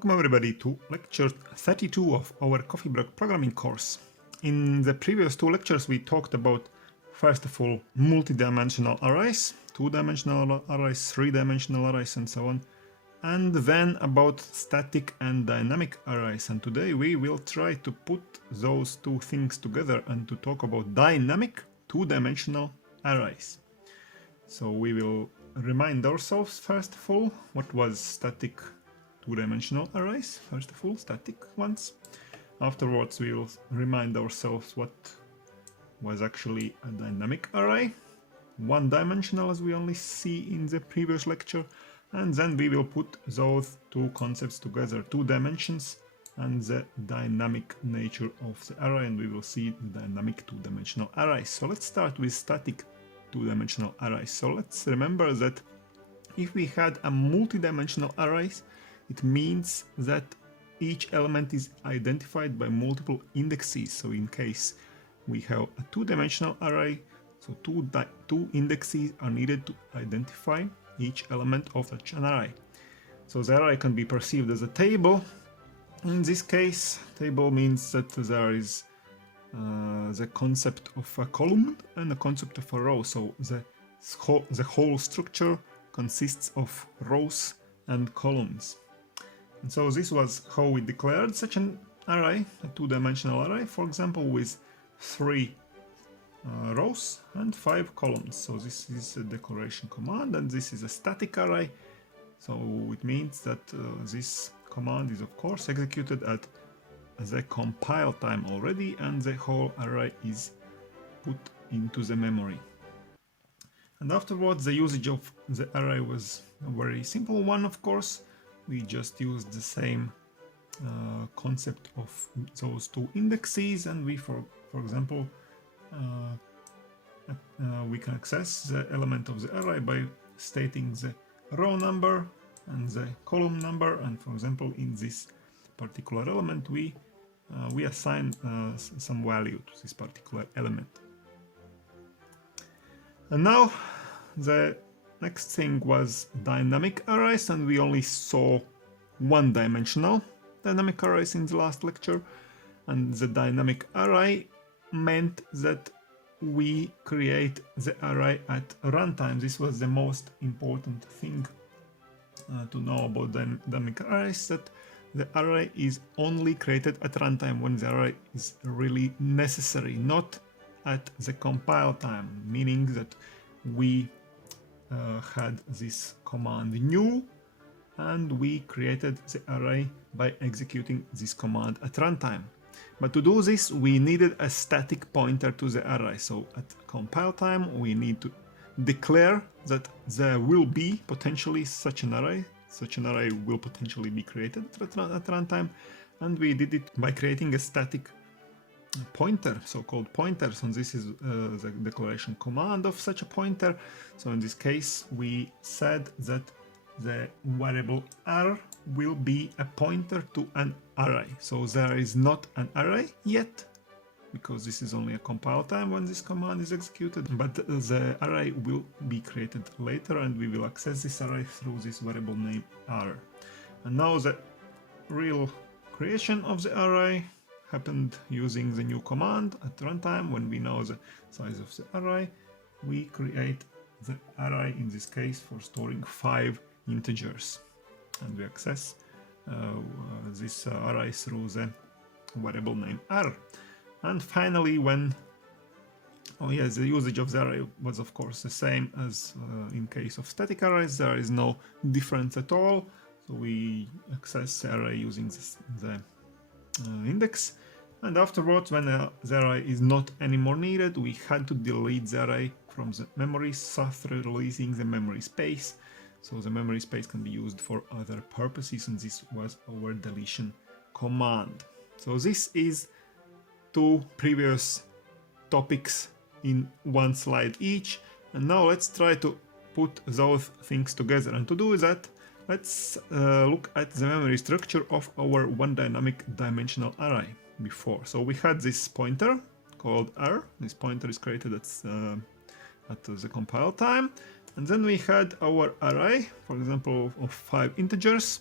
Welcome everybody to lecture 32 of our Coffee Break programming course. In the previous two lectures we talked about, first of all, multi-dimensional arrays, two-dimensional arrays, three-dimensional arrays and so on, and then about static and dynamic arrays. And today we will try to put those two things together and to talk about dynamic two-dimensional arrays. So we will remind ourselves first of all what was static two-dimensional arrays, first of all, static ones. Afterwards we will remind ourselves what was actually a dynamic array, one-dimensional as we only see in the previous lecture, and then we will put those two concepts together, two dimensions and the dynamic nature of the array, and we will see the dynamic two-dimensional arrays. So let's start with static two-dimensional arrays. So let's remember that if we had a multi-dimensional arrays, it means that each element is identified by multiple indexes. So in case we have a two-dimensional array, so two indexes are needed to identify each element of such an array. So the array can be perceived as a table. In this case, table means that there is the concept of a column and the concept of a row. So the whole structure consists of rows and columns. And so this was how we declared such an array, a two-dimensional array, for example, with 3 rows and 5 columns. So this is a declaration command, and this is a static array. So it means that this command is of course executed at the compile time already, and the whole array is put into the memory. And afterwards the usage of the array was a very simple one, of course. We just used the same concept of those two indexes, and we, for example, we can access the element of the array by stating the row number and the column number, and for example in this particular element we assign some value to this particular element. And now the next thing was dynamic arrays, and we only saw one-dimensional dynamic arrays in the last lecture. And the dynamic array meant that we create the array at runtime. This was the most important thing to know about dynamic arrays, that the array is only created at runtime when the array is really necessary, not at the compile time, meaning that we had this command new and we created the array by executing this command at runtime. But to do this we needed a static pointer to the array. So at compile time we need to declare that there will be potentially such an array. Such an array will potentially be created at runtime, and we did it by creating a static pointer, so-called pointers, and this is the declaration command of such a pointer. So in this case we said that the variable r will be a pointer to an array. So there is not an array yet, because this is only a compile time when this command is executed, but the array will be created later, and we will access this array through this variable name r. And now the real creation of the array happened using the new command at runtime. When we know the size of the array, we create the array in this case for storing 5 integers, and we access this array through the variable name r. And finally, the usage of the array was of course the same as in case of static arrays. There is no difference at all. So we access the array using the index, and afterwards when the array is not anymore needed, we had to delete the array from the memory after releasing the memory space. So the memory space can be used for other purposes, and this was our deletion command. So this is two previous topics in one slide each, and now let's try to put those things together. And to do that, let's look at the memory structure of our one dynamic dimensional array before. So we had this pointer called r. This pointer is created at the compile time, and then we had our array, for example, of 5 integers,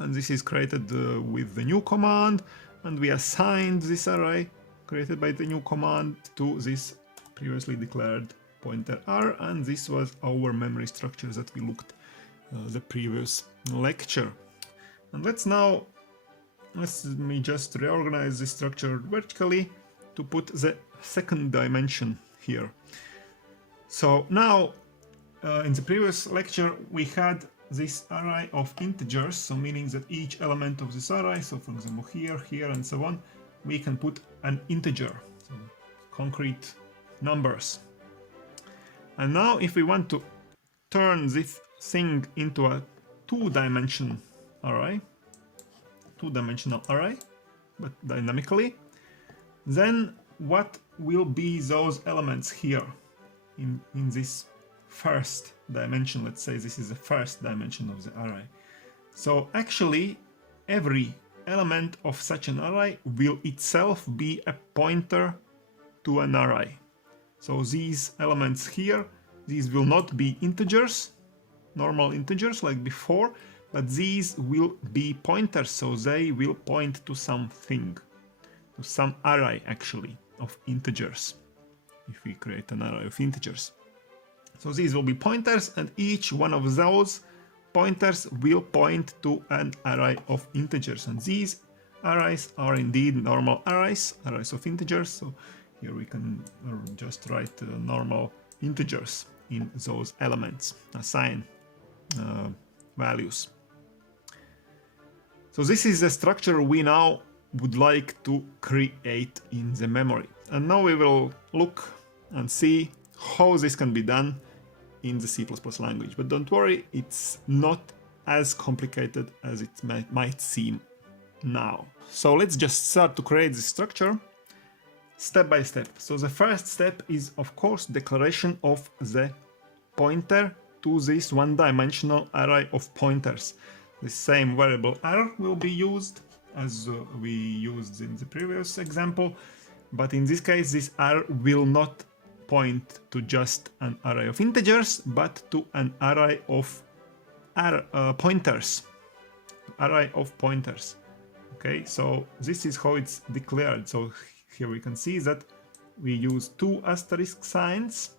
and this is created with the new command, and we assigned this array created by the new command to this previously declared pointer r, and this was our memory structure that we looked the previous lecture. And let me just reorganize this structure vertically to put the second dimension here. So now in the previous lecture we had this array of integers, so meaning that each element of this array, so for example here and so on, we can put an integer, so concrete numbers. And now if we want to turn this thing into a two-dimensional array, but dynamically, then what will be those elements here in this first dimension? Let's say this is the first dimension of the array. So actually every element of such an array will itself be a pointer to an array. So these elements here, these will not be integers, normal integers like before, but these will be pointers, so they will point to something, to some array actually of integers, if we create an array of integers. So these will be pointers, and each one of those pointers will point to an array of integers, and these arrays are indeed normal arrays of integers. So here we can just write normal integers in those elements, assign values. So this is the structure we now would like to create in the memory. And now we will look and see how this can be done in the C++ language. But don't worry, it's not as complicated as it might seem now. So let's just start to create this structure step by step. So the first step is, of course, declaration of the pointer to this one-dimensional array of pointers. The same variable r will be used as we used in the previous example, but in this case this r will not point to just an array of integers, but to an array of pointers. Okay, so this is how it's declared. So here we can see that we use two asterisk signs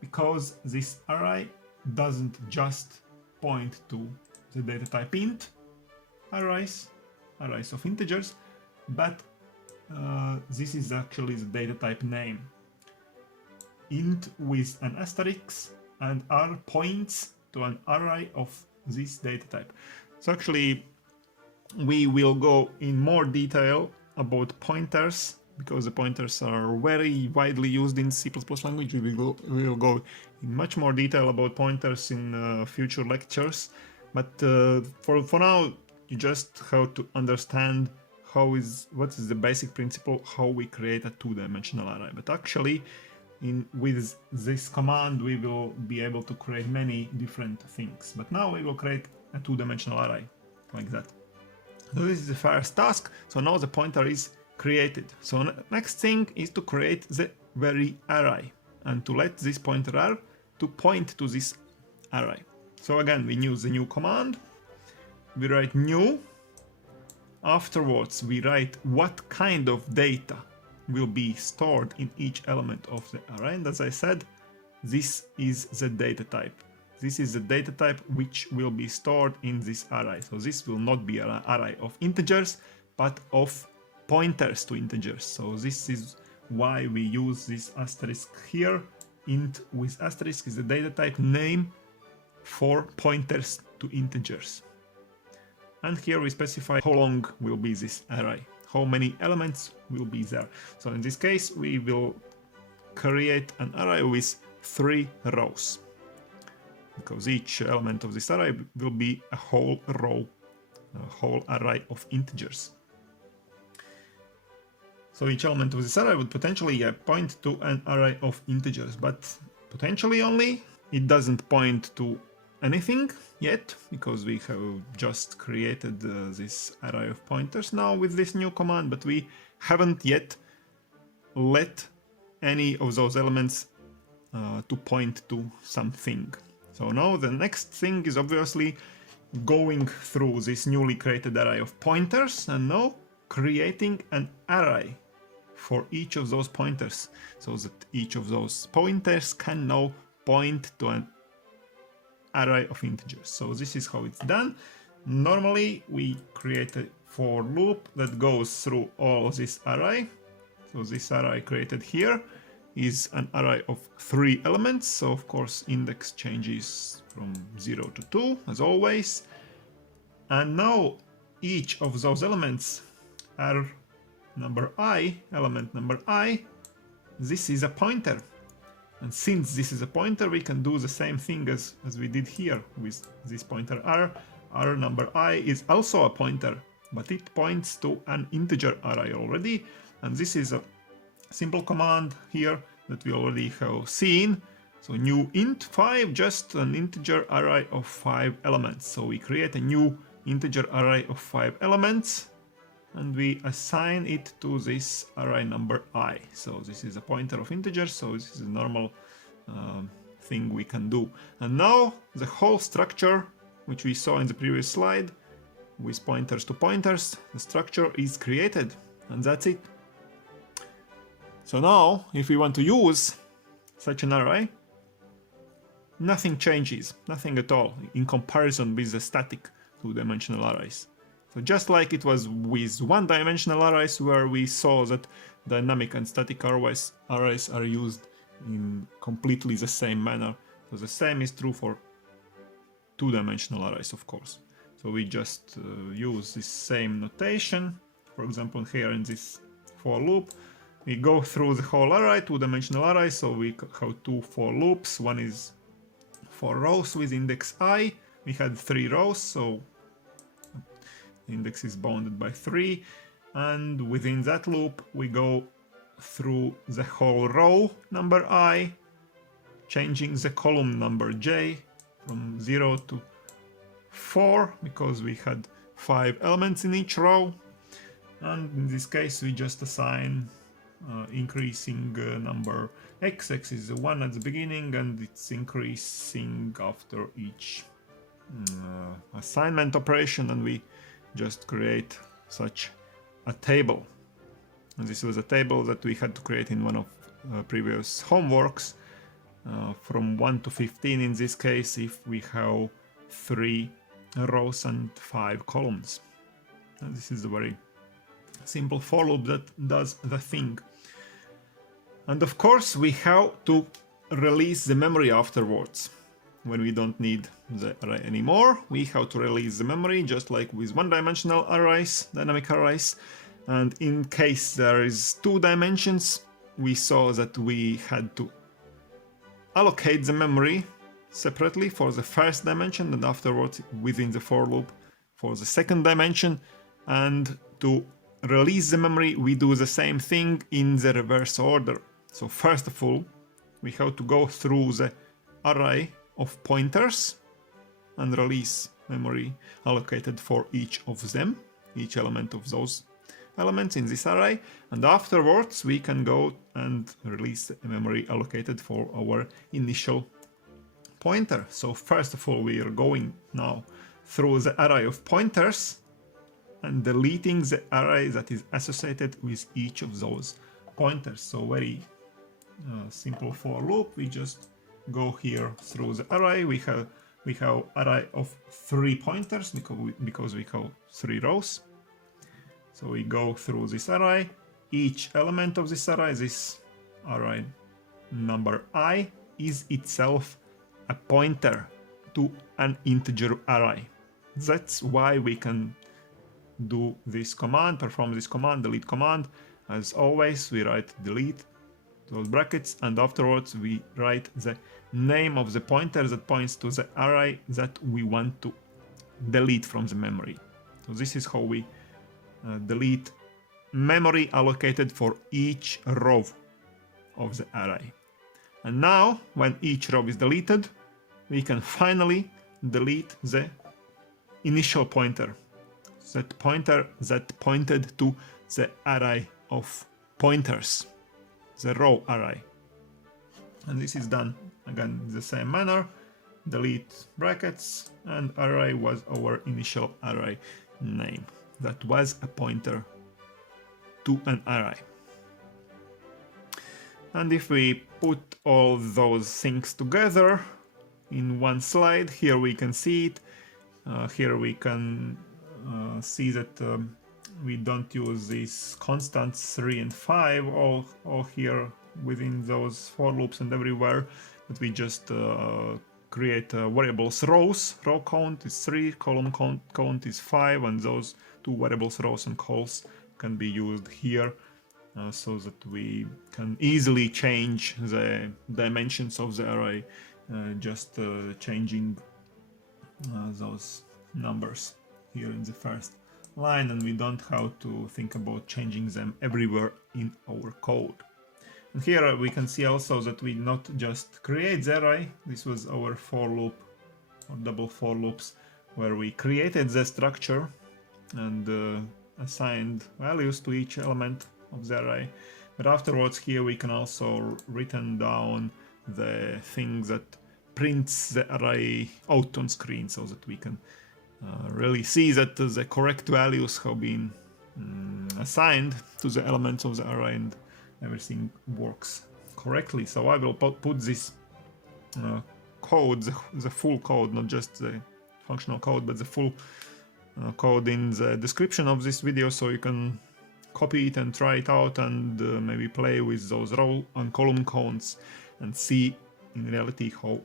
because this array doesn't just point to the data type int arrays of integers, but this is actually the data type name. Int with an asterisk and r points to an array of this data type. So actually we will go in more detail about pointers because the pointers are very widely used in C++ language. We will go in much more detail about pointers in future lectures. But for now, you just have to understand what is the basic principle, how we create a two-dimensional array. But actually, with this command, we will be able to create many different things. But now we will create a two-dimensional array like that. So this is the first task. So now the pointer is created. So next thing is to create the very array and to let this pointer r to point to this array. So again, we use the new command. We write new. Afterwards, we write what kind of data will be stored in each element of the array. And as I said, this is the data type. This is the data type which will be stored in this array. So this will not be an array of integers, but of pointers to integers. So this is why we use this asterisk here. Int with asterisk is the data type name for pointers to integers. And here we specify how long will be this array, how many elements will be there. So in this case, we will create an array with 3 rows, because each element of this array will be a whole row, a whole array of integers. So each element of this array would potentially point to an array of integers, but potentially only. It doesn't point to anything yet, because we have just created this array of pointers now with this new command, but we haven't yet let any of those elements to point to something. So now the next thing is obviously going through this newly created array of pointers and now creating an array for each of those pointers, so that each of those pointers can now point to an array of integers. So this is how it's done. Normally we create a for loop that goes through all of this array. So this array created here is an array of 3 elements, so of course index changes from 0 to 2 as always. And now each of those elements are number I, element number I. This is a pointer, and since this is a pointer, we can do the same thing as we did here with this pointer R. R number I is also a pointer, but it points to an integer array already, and this is a simple command here that we already have seen. So new int 5, just an integer array of 5 elements. So we create a new integer array of 5 elements and we assign it to this array number I. So this is a pointer of integers, so this is a normal thing we can do. And now the whole structure which we saw in the previous slide with pointers to pointers, the structure is created, and that's it. So now if we want to use such an array, nothing changes, nothing at all in comparison with the static two-dimensional arrays. So just like it was with one-dimensional arrays, where we saw that dynamic and static arrays are used in completely the same manner. So the same is true for two-dimensional arrays, of course. So we just use this same notation. For example, here in this for loop, we go through the whole array, two-dimensional array. So we have 2 for loops. One is for rows with index I. We had 3 rows, so index is bounded by 3, and within that loop we go through the whole row number I, changing the column number j from 0 to 4 because we had 5 elements in each row, and in this case we just assign increasing number x. X is 1 at the beginning and it's increasing after each assignment operation, and we just create such a table. And this was a table that we had to create in one of previous homeworks, from 1 to 15 in this case, if we have 3 rows and 5 columns. And this is a very simple for loop that does the thing. And of course we have to release the memory afterwards. When we don't need the array anymore, we have to release the memory, just like with one-dimensional arrays, dynamic arrays. And in case there is 2 dimensions, we saw that we had to allocate the memory separately for the first dimension and afterwards within the for loop for the second dimension. And to release the memory, we do the same thing in the reverse order. So first of all, we have to go through the array of pointers and release memory allocated for each of them, each element of those elements in this array, and afterwards we can go and release the memory allocated for our initial pointer. So first of all, we are going now through the array of pointers and deleting the array that is associated with each of those pointers. So very simple for loop. We just go here through the array. We have array of 3 pointers because we have 3 rows. So we go through this array. Each element of this array number I, is itself a pointer to an integer array. That's why we can do this command, perform this command, delete command. As always, we write delete those brackets, and afterwards we write the name of the pointer that points to the array that we want to delete from the memory. So this is how we delete memory allocated for each row of the array. And now, when each row is deleted, we can finally delete the initial pointer, that pointer that pointed to the array of pointers, the row array. And this is done again in the same manner. delete brackets, and array was our initial array name. That was a pointer to an array. And if we put all those things together in one slide, here we can see it. Here we can see that we don't use these constants 3 and 5 all here within those for loops and everywhere, but we just create variables rows. Row count is 3, column count is 5, and those two variables rows and cols can be used here so that we can easily change the dimensions of the array, just changing those numbers here in the first line, and we don't have to think about changing them everywhere in our code. And here we can see also that we not just create the array. This was our for loop or double for loops where we created the structure and assigned values to each element of the array. But afterwards here we can also written down the thing that prints the array out on screen so that we can really see that the correct values have been assigned to the elements of the array and everything works correctly. So I will put this code, the full code, not just the functional code, but the full code in the description of this video, so you can copy it and try it out and maybe play with those row and column counts and see in reality how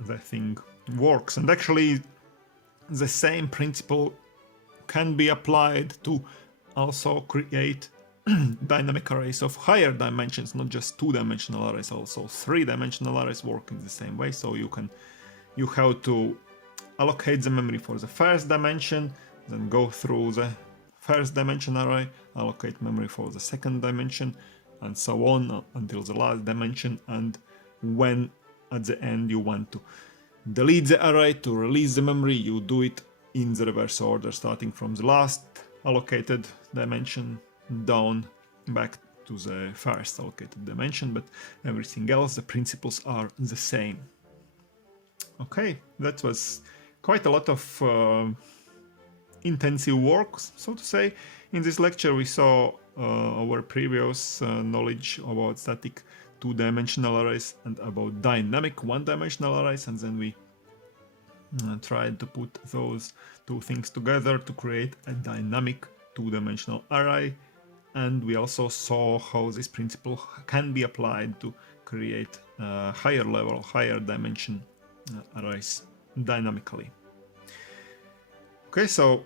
the thing works. And actually the same principle can be applied to also create dynamic arrays of higher dimensions, not just two-dimensional arrays, also three-dimensional arrays work in the same way. So you have to allocate the memory for the first dimension, then go through the first dimension array, allocate memory for the second dimension, and so on until the last dimension. And when at the end you want to delete the array to release the memory, you do it in the reverse order, starting from the last allocated dimension down back to the first allocated dimension, but everything else, the principles are the same. Okay, that was quite a lot of intensive work, so to say. In this lecture we saw our previous knowledge about static two-dimensional arrays and about dynamic one-dimensional arrays, and then we tried to put those two things together to create a dynamic two-dimensional array. And we also saw how this principle can be applied to create higher level, higher dimension arrays dynamically. Okay, so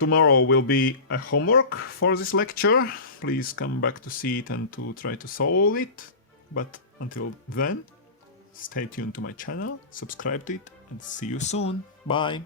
tomorrow will be a homework for this lecture. Please come back to see it and to try to solve it. But until then, stay tuned to my channel, subscribe to it, and see you soon. Bye!